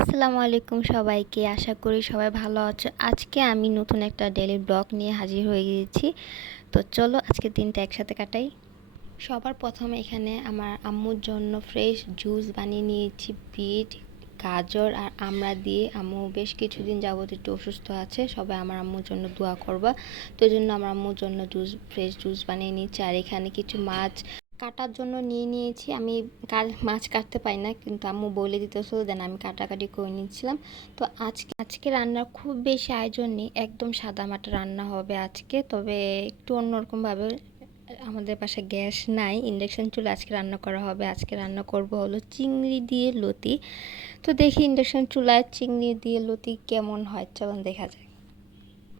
আসসালামু আলাইকুম সবাইকে। আশা করি সবাই ভালো আছো। আজকে আমি নতুন একটা ডেইলি ব্লগ নিয়ে হাজির হয়ে গিয়েছি। তো চলো আজকের দিনটা একসাথে কাটাই। সবার প্রথমে এখানে আমার আম্মুর জন্য ফ্রেশ জুস বানিয়ে নিয়েছি। বিট, গাজর আর আমড়া দিয়ে। আম্মু বেশ কিছুদিন যাবত একটু অসুস্থ আছে, সবাই আমার আম্মুর জন্য দোয়া করবা। তো এই জন্য আমার আম্মুর জন্য ফ্রেশ জুস বানিয়ে নিয়েছি। আর এখানে কিছু মাছ কাটার জন্য নিয়ে নিয়েছি। আমি মাছ কাটতে পারি না, কিন্তু আম্মু বলে দিতেছিল, দেন আমি কাটাকাটি করে নিচ্ছিলাম। তো আজকে রান্নার খুব বেশি আয়োজন নেই, একদম সাদামাটা রান্না হবে আজকে। তবে একটু অন্যরকমভাবে, আমাদের পাশে গ্যাস নাই, ইন্ডাকশন চুলে আজকে রান্না করা হবে। আজকে রান্না করব হলো চিংড়ি দিয়ে লতি। তো দেখি ইন্ডাকশন চুলায় চিংড়ি দিয়ে লতি কেমন হয়, চলুন দেখা যায়।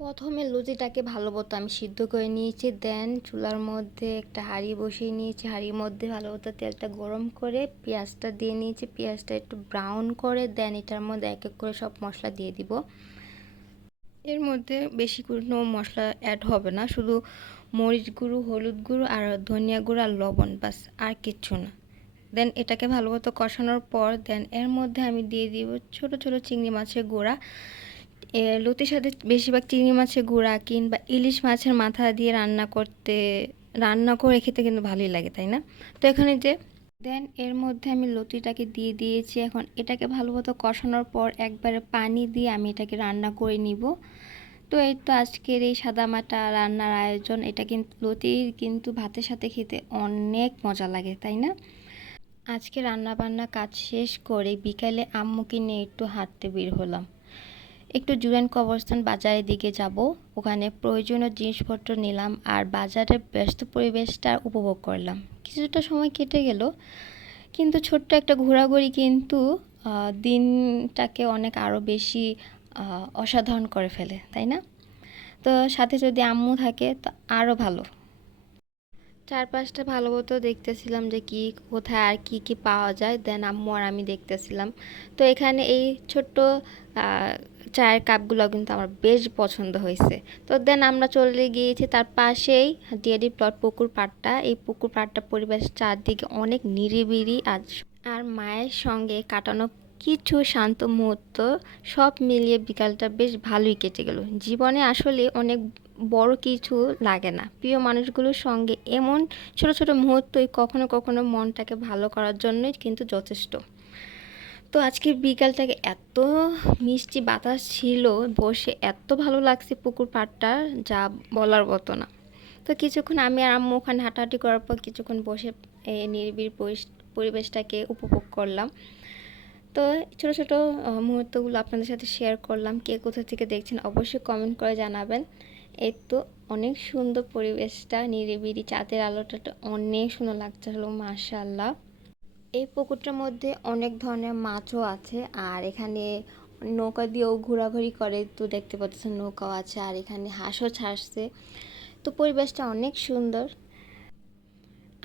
প্রথমে লুচিটাকে ভালো মতো আমি সিদ্ধ করে নিয়েছি। দেন চুলার মধ্যে একটা হাঁড়ি বসিয়ে নিয়েছি। হাঁড়ির মধ্যে ভালো মতো তেলটা গরম করে পেঁয়াজটা দিয়ে নিয়েছি। পেঁয়াজটা একটু ব্রাউন করে দেন এটার মধ্যে এক এক করে সব মশলা দিয়ে দিব। এর মধ্যে বেশি কোনো মশলা অ্যাড হবে না, শুধু মরিচ গুঁড়ো, হলুদ গুঁড়ো আর ধনিয়া গুঁড়ো আর লবণ, বাস, আর কিচ্ছু না। দেন এটাকে ভালো মতো কষানোর পর দেন এর মধ্যে আমি দিয়ে দিব ছোট ছোট চিংড়ি মাছের গুঁড়া। লতির সাথে বেশিরভাগ চিংড়ি মাছের গুঁড়া কিংবা ইলিশ মাছের মাথা দিয়ে রান্না করে খেতে কিন্তু ভালোই লাগে, তাই না? তো এখানে যে দেন এর মধ্যে আমি লতিটাকে দিয়ে দিয়েছি। এখন এটাকে ভালো মতো কষানোর পর একবারে পানি দিয়ে আমি এটাকে রান্না করে নিব। তো এই তো আজকের এই সাদামাটা রান্নার আয়োজন। এটা কিন্তু লতি কিন্তু ভাতের সাথে খেতে অনেক মজা লাগে, তাই না? আজকে রান্না বান্না কাজ শেষ করে বিকালে আম্মুকে নিয়ে একটু হাঁটতে বের হলাম। একটু জুরাইন কবরস্থান বাজারের দিকে যাব, ওখানে প্রয়োজনীয় জিনিসপত্র নিলাম আর বাজারের ব্যস্ত পরিবেশটা উপভোগ করলাম। কিছুটা সময় কেটে গেল, কিন্তু ছোট্ট একটা ঘোরাঘুরি কিন্তু দিনটাকে অনেক আরও বেশি অসাধারণ করে ফেলে, তাই না? তো সাথে যদি আম্মু থাকে তো আরও ভালো। চারপাশটা ভালো মতো দেখতেছিলাম যে কি কোথায় আর কি কি পাওয়া যায়। দেন আম্মু আর আমি দেখতেছিলাম। তো এখানে এই ছোট্ট চায়ের কাপগুলো কিন্তু আমার বেশ পছন্দ হয়েছে। তো দেন আমরা চলে গিয়েছি তার পাশেই ডিএডি প্লট পুকুর পাড়টা। এই পুকুর পাড়টা পরিবেশ চারদিকে অনেক নিরিবিলি আর মায়ের সঙ্গে কাটানো কিছু শান্ত মুহূর্ত, সব মিলিয়ে বিকালটা বেশ ভালোই কেটে গেল। জীবনে আসলে অনেক বড় কিছু লাগে না, প্রিয় মানুষগুলোর সঙ্গে এমন ছোট ছোট মুহূর্তই কখনো কখনো মনটাকে ভালো করার জন্যই কিন্তু যথেষ্ট। তো আজকে বিকালটাকে এত মিষ্টি বাতাস ছিল, বসে এত ভালো লাগছে পুকুর পাড়টা, যা বলার মতো না। তো কিছুক্ষণ আমি আর আম্মু ওখানে হাঁটাহাঁটি করার পর কিছুক্ষণ বসে এই নিরিবিলি পরিবেশটাকে উপভোগ করলাম। তো ছোট ছোট মুহূর্তগুলো আপনাদের সাথে শেয়ার করলাম। কে কোথা থেকে দেখছেন অবশ্যই কমেন্ট করে জানাবেন। এই তো অনেক সুন্দর পরিবেশটা, নিরিবিলি, চাঁদের আলোটা অনেক সুন্দর লাগছিল, মাশাআল্লাহ। এই পুকুরটার মধ্যে অনেক ধরনের মাছও আছে, আর এখানে নৌকা দিয়েও ঘোরাঘুরি করে, তো দেখতে পাচ্ছেন নৌকাও আছে, আর এখানে হাঁসও ছাড়ছে। তো পরিবেশটা অনেক সুন্দর।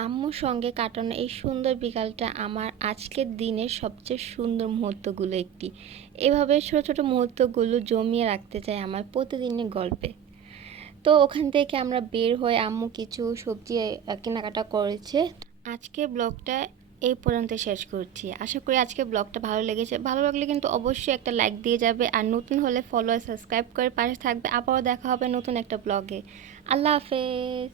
আম্মুর সঙ্গে কাটানো এই সুন্দর বিকালটা আমার আজকের দিনের সবচেয়ে সুন্দর মুহূর্তগুলো একটি। এভাবে ছোট ছোট মুহূর্তগুলো জমিয়ে রাখতে চাই আমার প্রতিদিনের গল্পে। তো ওখান থেকে আমরা বের হয়ে আম্মু কিছু সবজি কেনাকাটা করেছে। আজকে ব্লগটা এই পর্যন্ত শেষ করছি। আশা করি আজকে ব্লগটা ভালো লেগেছে। ভালো লাগলে কিন্তু অবশ্যই একটা লাইক দিয়ে যাবে, আর নতুন হলে ফলো আর সাবস্ক্রাইব করে পাশে থাকবে। আবারও দেখা হবে নতুন একটা ব্লগে। আল্লাহ হাফেজ।